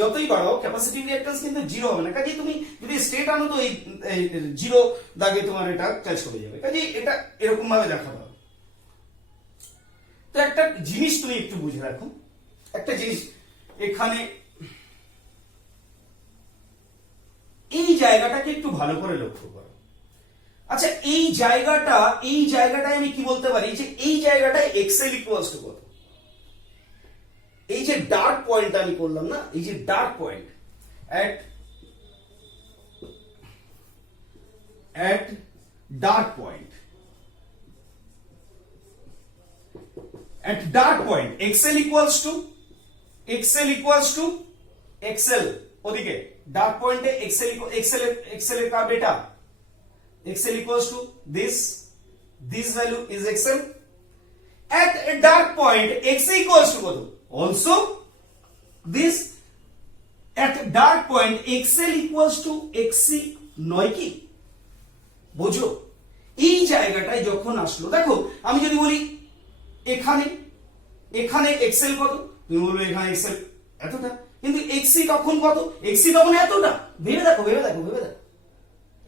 যতই বাড়াও ক্যাপাসিটিভ রিঅ্যাকট্যান্স কিন্তু জিরো হবে না। কাজে তুমি যদি স্টেট আনো তো এই জিরো দাগে তোমার এটা টাচ হয়ে যাবে। কাজে এটা এরকম ভাবে দেখাতে হবে। তো একটা জিনিস তুমি একটু বুঝে রাখো, একটা জিনিস এখানে এই জায়গাটাকে একটু ভালো করে লক্ষ্য করো। আচ্ছা এই জায়গাটায় আমি কি বলতে পারি যে এই জায়গাটায় এক্সএল ইকুয়ালস টু কত? এই যে ডার্ক পয়েন্ট আমি করলাম না, এই যে dark point at dark point xl equals to xl ওদিকে ডার্ক পয়েন্টে xl এর কার্ভ এটা xl equals to this value is xl at a dark point x equals to কত? also this at dark point xl equals to xc নয় কি? বুঝো এই জায়গাটায় যখন আসলো, দেখো আমি যদি বলি এখানে xl কত, তুমি বলবে এখানে xl এতটা, কিন্তু xc তখন কত? xc তখন এতটা। ভেবে দেখো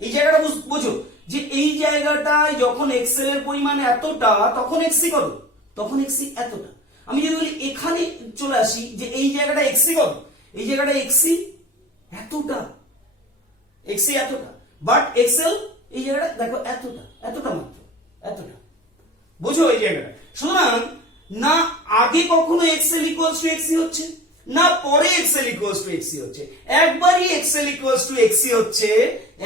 এই জায়গাটা বুঝো যে এই জায়গাটায় যখন xl এর পরিমাণ এতটা তখন xc কত? তখন xc এতটা। আমি যদি বলি এখানে চলে আসি যে এই জায়গাটা xc কত? এই জায়গাটা xc এতটা, বাট xl এই জায়গাটা দেখো এতটা মাত্র, এতটা। বুঝো এই জায়গাটা। সুতরাং না আগে কখনো xl equals to xc হচ্ছে, না পরে xl equals to xc হচ্ছে, একবারই xl equals to xc হচ্ছে।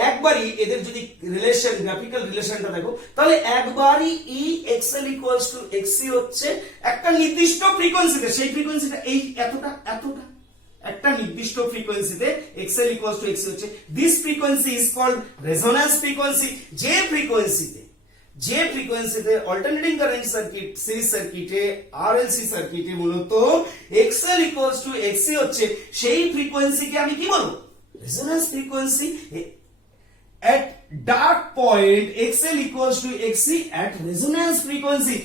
একবারই এদের যদি রিলেশন, গ্রাফিক্যাল রিলেশনটা দেখো, তাহলে একবারই xl equals to xc হচ্ছে একটা নির্দিষ্ট ফ্রিকোয়েন্সিতে। সেই ফ্রিকোয়েন্সিটা এই এতটা একটা নির্দিষ্ট ফ্রিকোয়েন্সিতে xl equals to xc হচ্ছে। This frequency is called resonance frequency. যে ফ্রিকোয়েন্সিতে অল্টারনেটিং কারেন্ট সার্কিট, সিরিজ সার্কিটে, আরএলসি সার্কিটে মূলত xl equals to xc হচ্ছে, সেই ফ্রিকোয়েন্সিকে আমি কি বলবো? Resonance frequency. at dark point xl equals to xc at resonance frequency,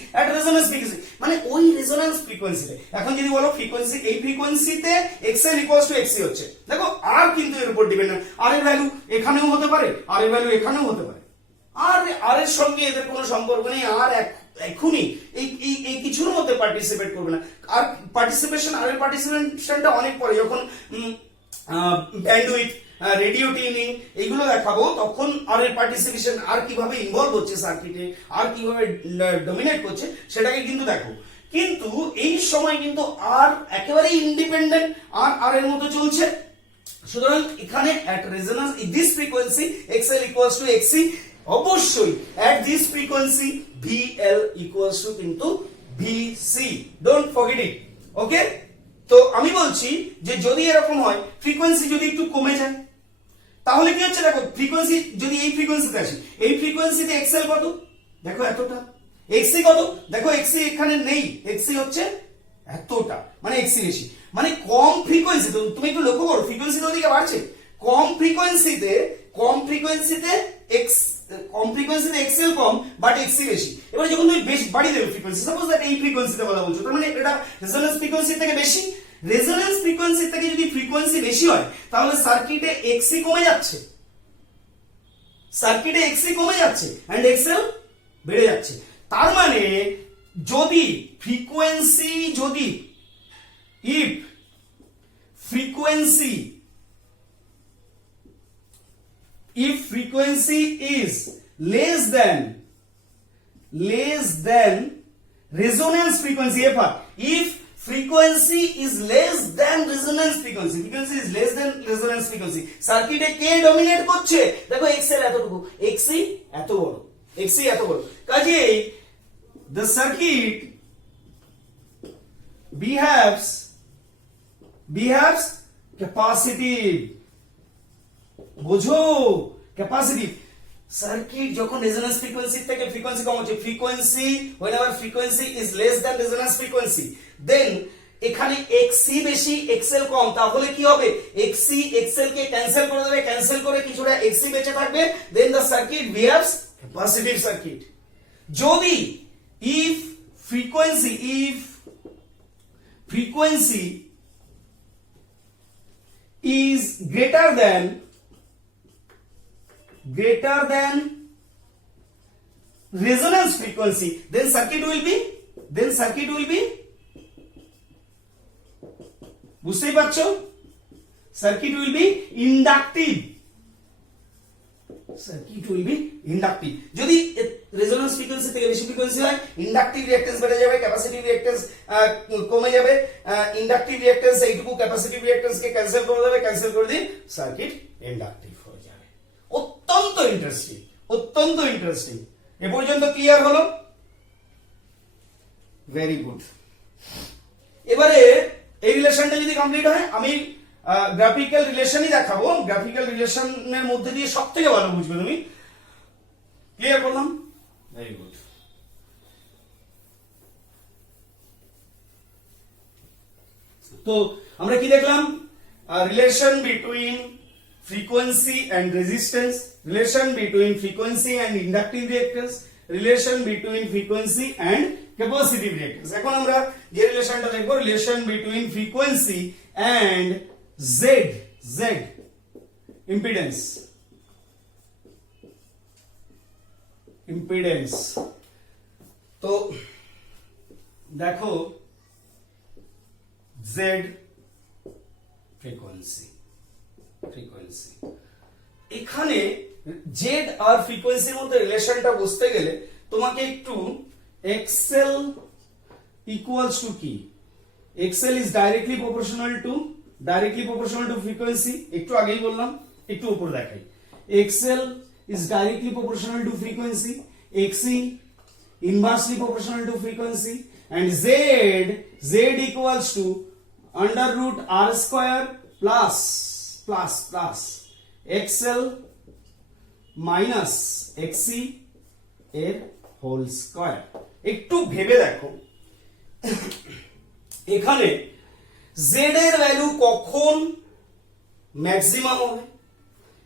মানে ওই রেজোন্যান্স ফ্রিকোয়েন্সিতে। এখন যদি বলো ফ্রিকোয়েন্সি, এই ফ্রিকোয়েন্সিতে xl equals to xc হচ্ছে, দেখো আর কিন্তু এর উপর ডিপেন্ডেন্ট, আর এর ভ্যালু এখানেও হতে পারে, আর এর ভ্যালু এখানেও হতে পারে, আর এর সঙ্গে এদের কোনো সম্পর্ক নেই। আর এখনই এই কিছুর মধ্যে পার্টিসিপেট করবে না। আর পার্টিসিপেশনটা অনেক পরে, যখন ব্যান্ডউইথ, রেডিও টিউনিং এগুলো দেখাবো, তখন আর এর পার্টিসিপেশন আর কিভাবে ইনভলভ হচ্ছে সার্কিটে, আর কিভাবে ডমিনেট করছে সেটাকে কিন্তু দেখো। কিন্তু এই সময় কিন্তু আর একেবারে ইন্ডিপেন্ডেন্ট, আর এর মতো চলছে। সুতরাং এখানে at resonance this frequency xl equals to xc, অবশ্যই at this frequency VL equals to কিন্তু VC, don't forget it, ওকে? তো আমি বলছি যে যদি এরকম হয়, ফ্রিকোয়েন্সি যদি একটু কমে যায়, তাহলে কি হচ্ছে? দেখো ফ্রিকোয়েন্সি যদি এই ফ্রিকোয়েন্সিতে আসি, এই ফ্রিকোয়েন্সিতে xl কত? দেখো এতটা। xc কত? দেখো xc এখানে নেই, xc হচ্ছে এতটা, মানে xc বেশি, মানে কম ফ্রিকোয়েন্সি। তুমি একটু লক্ষ্য করো, ফ্রিকোয়েন্সিতে ওদিকে বাড়ছে, কম ফ্রিকোয়েন্সিতে xl কম বাট xc বেশি। এবারে যখন তুমি বেশি বাড়িয়ে দেবে ফ্রিকোয়েন্সি, সাপোজ দ্যাট এই ফ্রিকোয়েন্সিতে কথা বলছো, তার মানে এটা রেজোন্যান্স ফ্রিকোয়েন্সি থেকে বেশি। রেজোন্যান্স ফ্রিকোয়েন্সি থেকে যদি ফ্রিকোয়েন্সি বেশি হয়, তাহলে সার্কিটে xc কমে যাচ্ছে, এন্ড xl বেড়ে যাচ্ছে। তার মানে যদি frequency if frequency is less than resonance frequency, if frequency is less than resonance frequency, সার্কিটে কে ডমিনেট করছে? দেখো xl এতটুকু, xc এত বড়, কাজেই the circuit behaves capacitive, বোঝো ক্যাপাসিটি সার্কিট যখন রেজোন্যান্স ফ্রিকোয়েন্সি থেকে ফ্রিকোয়েন্সি কম হচ্ছে, frequency whenever frequency is less than resonance frequency then এখানে এক্সসি বেশি এক্সএল কম, তাহলে কি হবে এক্সসি এক্সএল কে ক্যান্সেল করে দেবে, ক্যান্সেল করে কিছুটা এক্সসি বেঁচে থাকবে, then the circuit behaves capacitive circuit. যদি if frequency is greater than resonance frequency then circuit will be বুঝতেই পারছো সার্কিট উইল বি ইন্ডাকটিভ, যদি রেজোন্যান্স ফ্রিকোয়েন্সি থেকে বেশি ফ্রিকোয়েন্সি হয় ইন্ডাকটিভ রিঅ্যাকট্যান্স বেড়ে যাবে, ক্যাপাসিটিভ রিঅ্যাকট্যান্স কমে যাবে, ইন্ডাকটিভ রিঅ্যাকট্যান্স এইটুকু ক্যাপাসিটিভ রিঅ্যাকট্যান্স কে ক্যান্সেল করে দেবে, ক্যান্সেল করে দিয়ে সার্কিট ইন্ডাকটিভ হয়ে যাবে। অত্যন্ত ইন্টারেস্টিং। এ পর্যন্ত ক্লিয়ার হলো? Very good. এবারে এই রিলেশনটা যদি কমপ্লিট হয় আমি গ্রাফিক্যাল রিলেশনই দেখাবো, গ্রাফিক্যাল রিলেশনের মধ্যে দিয়ে সবথেকে ভালো বুঝবে তুমি। ক্লিয়ার করলাম? Very good. তো আমরা কি দেখলাম? Relation between frequency and resistance, relation between frequency and inductive reactance, relation between frequency and capacitive reactance. এখন আমরা যে রিলেশনটা দেখব relation between frequency and z impedance। তো দেখো z ফ্রিকোয়েন্সি এখানে জেড আর ফ্রিকোয়েন্সির মধ্যে রিলেশনটা বুঝতে গেলে তোমাকে একটু এক্সএল ইকুয়ালস টু কি, XL is directly proportional to frequency, একটু আগেই বললাম, একটু উপর দেখাই, XL is directly proportional to frequency, XC inversely proportional to frequency, and z equals to under root r square plus xl minus xc এর whole square. একটু ভেবে দেখো এখানে z এর ভ্যালু কখন ম্যাক্সিমাম হবে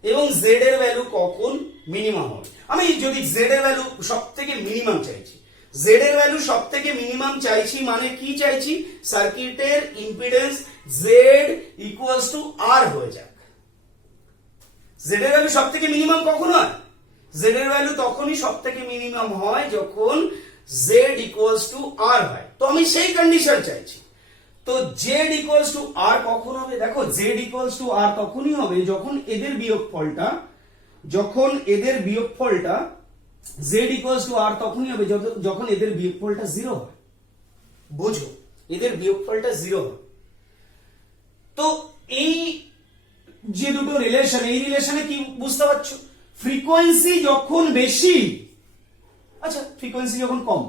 এবং z এর ভ্যালু কখন মিনিমাম হবে। আমি যদি z এর ভ্যালু সবথেকে মিনিমাম চাইছি, z এর ভ্যালু সবথেকে মিনিমাম চাইছি মানে কি চাইছি, সার্কিটের impedance z equals to r হয়ে যাক। z এর ভ্যালু সবথেকে মিনিমাম কখন হয়? z এর ভ্যালু তখনই সবথেকে মিনিমাম হয় যখন z ইকুয়ালস টু r হয়। তো আমি সেই কন্ডিশন চাইছি। তো z ইকুয়ালস টু r কখন হবে? দেখো z ইকুয়ালস টু r তখনই হবে যখন এদের বিয়োগফলটা z ইকুয়ালস টু r তখনই হবে যখন এদের বিয়োগফলটা 0 হয়। বোঝো, এদের বিয়োগফলটা 0 হয়। তো এই যে দুটো রিলেশন, এই রিলেশনে কি বুঝতে পারছো? ফ্রিকোয়েন্সি যখন বেশি, আচ্ছা ফ্রিকোয়েন্সি যখন কম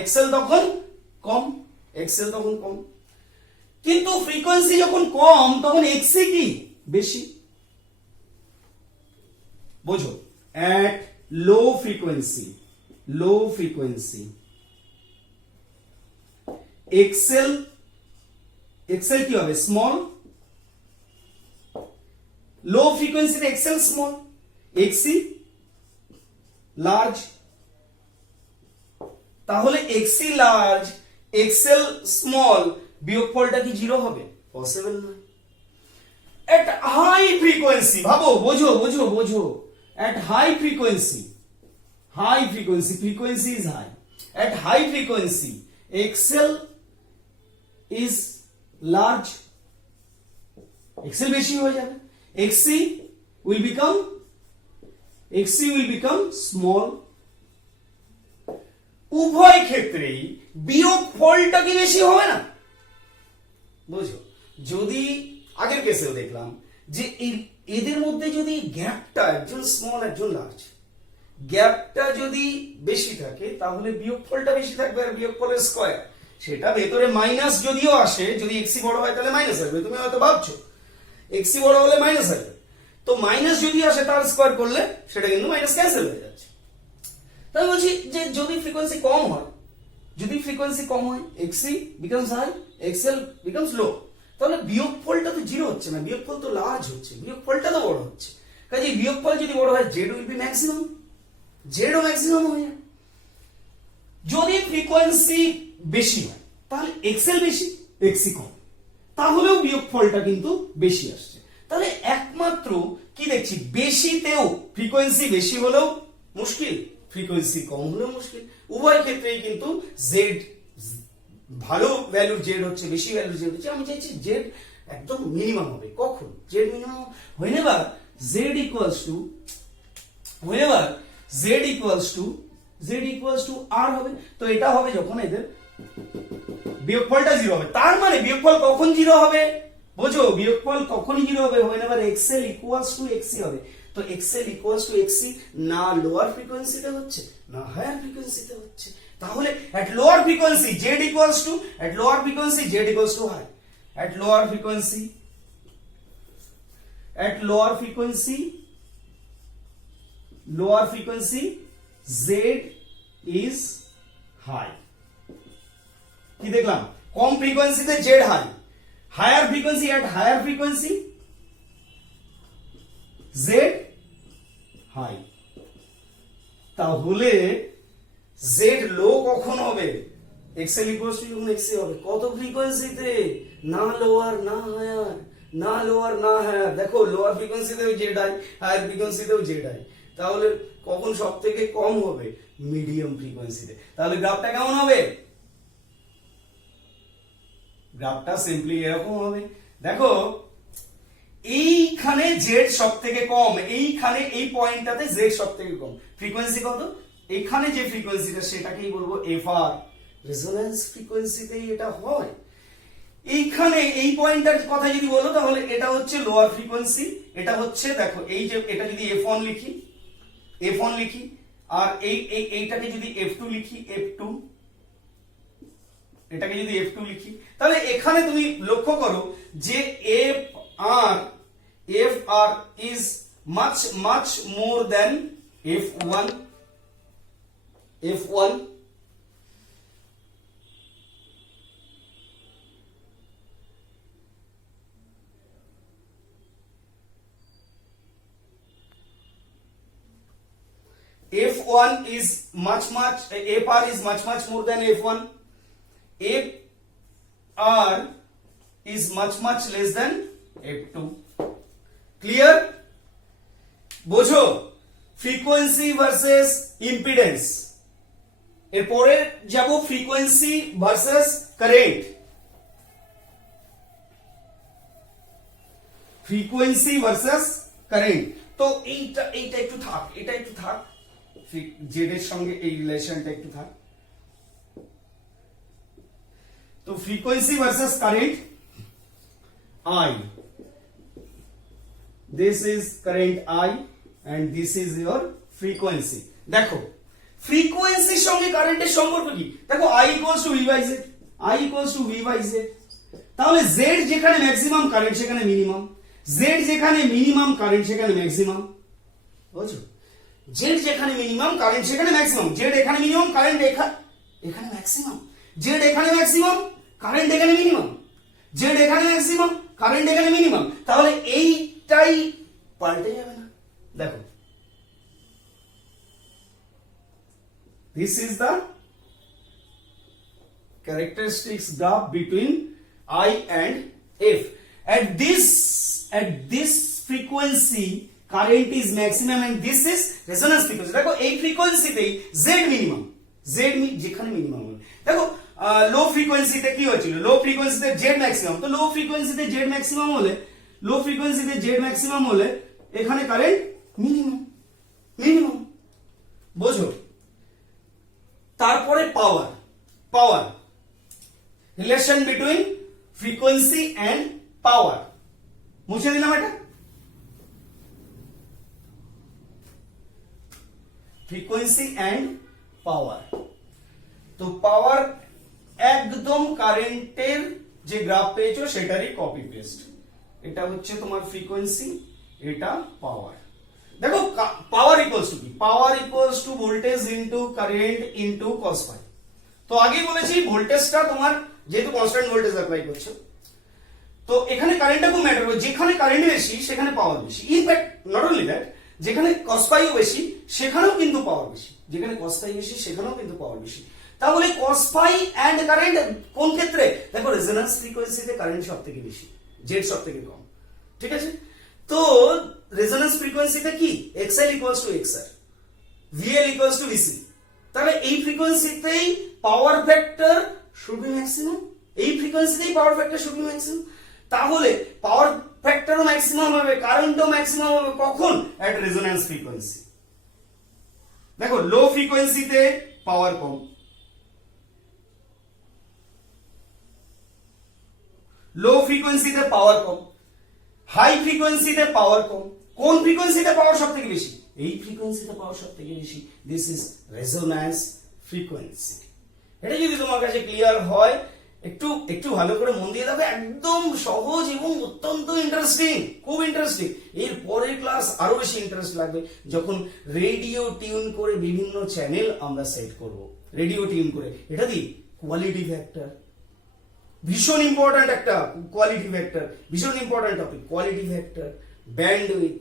এক্সেল তখন কম, কিন্তু ফ্রিকোয়েন্সি যখন কম তখন এক্সি কি বেশি। বোঝো, at low frequency XL কি হবে? স্মল। লো ফ্রিকোয়েন্সিতে XL স্মল, XC লার্জ। তাহলে XC লার্জ XL স্মল বিয়োগফলটা কি 0 হবে? পসিবল নয়। at high frequency ভাবো, বোঝো at high frequency is high, at high frequency XL is large, XL বেশি হয়ে যাবে, XC will become small। উভয় ক্ষেত্রেই বিয়োগফলটা কি বেশি হবে না? বুঝো, যদি আগের কেসেও দেখলাম যে এদের মধ্যে যদি গ্যাপটা একজন স্মল একজন লার্জ, গ্যাপটা যদি বেশি থাকে তাহলে বিয়োগফলটা বেশি থাকবে, আর বিয়োগফলের স্কয়ার সেটা ভেতরে মাইনাস যদিও আসে, যদি এক্সি বড় হয় তাহলে মাইনাস আসবে। তুমি হয়তো ভাবছো এক্সি বড় হলে মাইনাস আসবে, তো মাইনাস যদি আসে তার স্কোয়ার করলে সেটা কিন্তু মাইনাস ক্যান্সেল হয়ে যাচ্ছে। তাই বলছি যে যদি ফ্রিকোয়েন্সি কম হয়, যদি ফ্রিকোয়েন্সি কম হয় এক্সি বিকামস হাই, এক্সএল বিকামস লো, তাহলে বিয়োগফলটা তো জিরো হচ্ছে না, বিয়োগফল তো লার্জ হচ্ছে, বিয়োগফলটা তো বড় হচ্ছে। কাজে বিয়োগফল যদি বড় হয় জেড উইল বি ম্যাক্সিমাম, জেডও ম্যাক্সিমাম হয়ে যায়। যদি ফ্রিকোয়েন্সি বেশি হয় তাহলে এক্সএল বেশি, এক্সি কম, তাহলেও বিয়োগফলটা কিন্তু বেশি আসছে। তাহলে একমাত্র কি দেখছি, বেশিতেও ফ্রিকোয়েন্সি বেশি হলেও মুশকিল, ফ্রিকোয়েন্সি কম হলেও মুশকিল, উভয় ক্ষেত্রেই কিন্তু জেড ভালো ভ্যালুর জেড হচ্ছে, বেশি ভ্যালুর জেড হচ্ছে। আমি চাইছি জেড একদম মিনিমাম হবে। কখন Z minimum? whenever z equals to whenever z equals to r হবে। তো এটা হবে যখন এদের বিয়োগফলটা জিরো হবে। তার মানে বিয়োগফল কখন জিরো হবে বোঝো, বিয়োগফল কখনই জিরো হবে whenever xl equals to xc হবে। তো xl equals to xc না লোয়ার ফ্রিকোয়েন্সিতে হচ্ছে না হায়ার ফ্রিকোয়েন্সিতে হচ্ছে, তাহলে at lower frequency z equals to high, at lower frequency z is high। কি দেখলাম, কম ফ্রিকোয়েন্সিতে z high, higher frequency at higher frequency z high. তাহলে z লো কখন হবে, xl equals to যখন xc হবে, কত ফ্রিকোয়েন্সিতে, না লোয়ার না হায়ার, না লোয়ার না হায়ার। দেখো লোয়ার ফ্রিকোয়েন্সিতেও জেড হাই, হায়ার ফ্রিকোয়েন্সিতেও জেড হাই, তাহলে কখন সব থেকে কম হবে, মিডিয়াম ফ্রিকোয়েন্সিতে। তাহলে গ্রাফটা কেমন হবে, গ্রাফটা সিম্পলি এরকম হবে। দেখো এইখানে জেড সব থেকে কম, এইখানে এই পয়েন্টটাতে জেড সব থেকে কম, ফ্রিকোয়েন্সি কত, এখানে যে ফ্রিকোয়েন্সিটা সেটাকেই বলবো এফআর, রেজোন্যান্স ফ্রিকোয়েন্সিতেই এটা হয়। এইখানে এই পয়েন্টটার কথা যদি বলো তাহলে এটা হচ্ছে লোয়ার ফ্রিকোয়েন্সি, এটা হচ্ছে দেখো এই যে এটা যদি f1 লিখি আর এইটাকে যদি f2 লিখি, f2 এটাকে যদি f2 লিখি, তাহলে এখানে তুমি লক্ষ্য করো যে fr is much more than f1, f1 is fr is much more than f1, fr is much less than f2। Clear? বোঝো ফ্রিকোয়েন্সি ভার্সেস ইম্পিডেন্স, এরপরে যাব frequency versus current. Frequency versus current, তো এইটা একটু থাক, এটা একটু থাক, জেড এর সঙ্গে এই রিলেশনটা একটু থাক। তো frequency versus current, I, this is current I and this is your frequency। দেখো ফ্রিকোয়েন্সির সঙ্গে কারেন্টের সম্পর্ক কি, দেখো I equals to V by Z, I equals to V by Z। তাহলে Z যেখানে ম্যাক্সিমাম কারেন্ট সেখানে মিনিমাম, Z যেখানে মিনিমাম কারেন্ট সেখানে ম্যাক্সিমাম, বুঝছো? Z যেখানে মিনিমাম কারেন্ট সেখানে ম্যাক্সিমাম, Z এখানে মিনিমাম কারেন্ট এখানে ম্যাক্সিমাম, Z এখানে ম্যাক্সিমাম কারেন্ট এখানে মিনিমাম, Z এখানে ম্যাক্সিমাম কারেন্ট এখানে মিনিমাম, তাহলে এইটাই পাল্টে যাবে না। দেখো this is the characteristics graph between I and F। at this frequency current is maximum and this is resonance frequency। দেখো এই ফ্রিকোয়েন্সিতেই Z মিনিমাম, যেখানে মিনিমাম হবে। দেখো লো ফ্রিকোয়েন্সিতে কি হয়েছিল, লো ফ্রিকোয়েন্সিতে জেড ম্যাক্সিমাম, তো লো ফ্রিকোয়েন্সিতে জেড ম্যাক্সিমাম হলে এখানে কারেন্ট মিনিমাম, বোঝো? তারপরে power relation between frequency and power, মুছে দিলাম এটা। ফ্রিকোয়েন্সি এন্ড পাওয়ার, তো পাওয়ার একদম কারেন্টের যে গ্রাফ পেয়েছো সেটারই কপি পেস্ট, এটা হচ্ছে তোমার ফ্রিকোয়েন্সি, এটা পাওয়ার। দেখো পাওয়ার ইকুয়ালস টু কি? Power equals to voltage into current into cos phi. তো আগেই বলেছি ভোল্টেজটা তোমার যেহেতু কনস্ট্যান্ট ভোল্টেজ অ্যাপ্লাই করছো, তো এখানে কারেন্টটা খুব ম্যাটার করে। যেখানে কারেন্ট বেশি সেখানে পাওয়ার বেশি। ইনফ্যাক্ট নট অনলি দ্যাট, যেখানে কস ফাইও বেশি সেখানেও কিন্তু পাওয়ার বেশি। যেখানে কস ফাই বেশি সেখানেও কিন্তু পাওয়ার বেশি। তাহলে কস ফাই এন্ড কারেন্ট কোন ক্ষেত্রে? দেখো রেজোন্যান্স ফ্রিকোয়েন্সিতে কারেন্ট সবথেকে বেশি, জেড সবথেকে কম। ঠিক আছে? তো রেজোন্যান্স ফ্রিকোয়েন্সিতে কি XL equals to XR, VL equals to VC. তাহলে এই ফ্রিকোয়েন্সিতেই power factor should be maximum, এই ফ্রিকোয়েন্সিতেই power factor should be maximum. তাহলে পাওয়ার ফ্যাক্টরও ম্যাক্সিমাম হবে, কারেন্টও ম্যাক্সিমাম হবে কখন? At resonance frequency. দেখো লো ফ্রিকোয়েন্সিতে পাওয়ার কম, লো ফ্রিকোয়েন্সিতে পাওয়ার কম, হাই ফ্রিকোয়েন্সিতে পাওয়ার কম। কোন ফ্রিকোয়েন্সিতে পাওয়ার সব থেকে বেশি? এই ফ্রিকোয়েন্সিতে পাওয়ার সব থেকে বেশি। This is resonance frequency. এটা যদি তোমার কাছে ক্লিয়ার হয়, একটু একটু ভালো করে মন দিয়ে দেখো, একদম সহজ এবং অত্যন্ত ইন্টারেস্টিং, খুব ইন্টারেস্টিং। এর পরের ক্লাস আরো বেশি ইন্টারেস্ট লাগবে যখন রেডিও টিউন করে বিভিন্ন চ্যানেল আমরা সেট করব। রেডিও টিউন করে এটা দি কোয়ালিটি ফ্যাক্টর, ভীষণ ইম্পর্ট্যান্ট একটা কোয়ালিটি ফ্যাক্টর, ভীষণ important topic. Quality factor, bandwidth,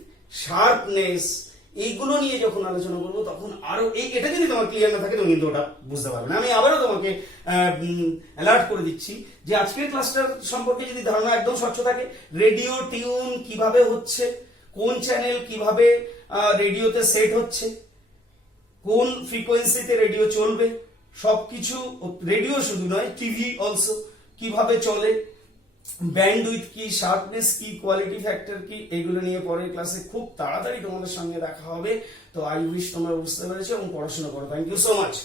sharpness, এইগুলো নিয়ে যখন আলোচনা করবো তখন আরো এটা যদি তোমার ক্লিয়ার না থাকে তুমি কিন্তু ওটা বুঝতে পারবে না। আমি আবারও তোমাকে অ্যালার্ট করে দিচ্ছি যে আজকের ক্লাসটার সম্পর্কে যদি ধারণা একদম স্বচ্ছ থাকে, রেডিও টিউন কিভাবে হচ্ছে, কোন চ্যানেল কিভাবে রেডিওতে সেট হচ্ছে, কোন ফ্রিকোয়েন্সিতে রেডিও চলবে, সবকিছু, রেডিও শুধু নয় টিভি অলসো কিভাবে চলে, ব্যান্ডউইথ কি, শার্পনেস কি, কোয়ালিটি ফ্যাক্টর কি, এগুলো নিয়ে পরের ক্লাসে খুব তাড়াতাড়ি তোমাদের সঙ্গে দেখা হবে। তো আই উইশ তোমরা বুঝতে পেরেছো এবং পড়াশোনা করো। Thank you so much.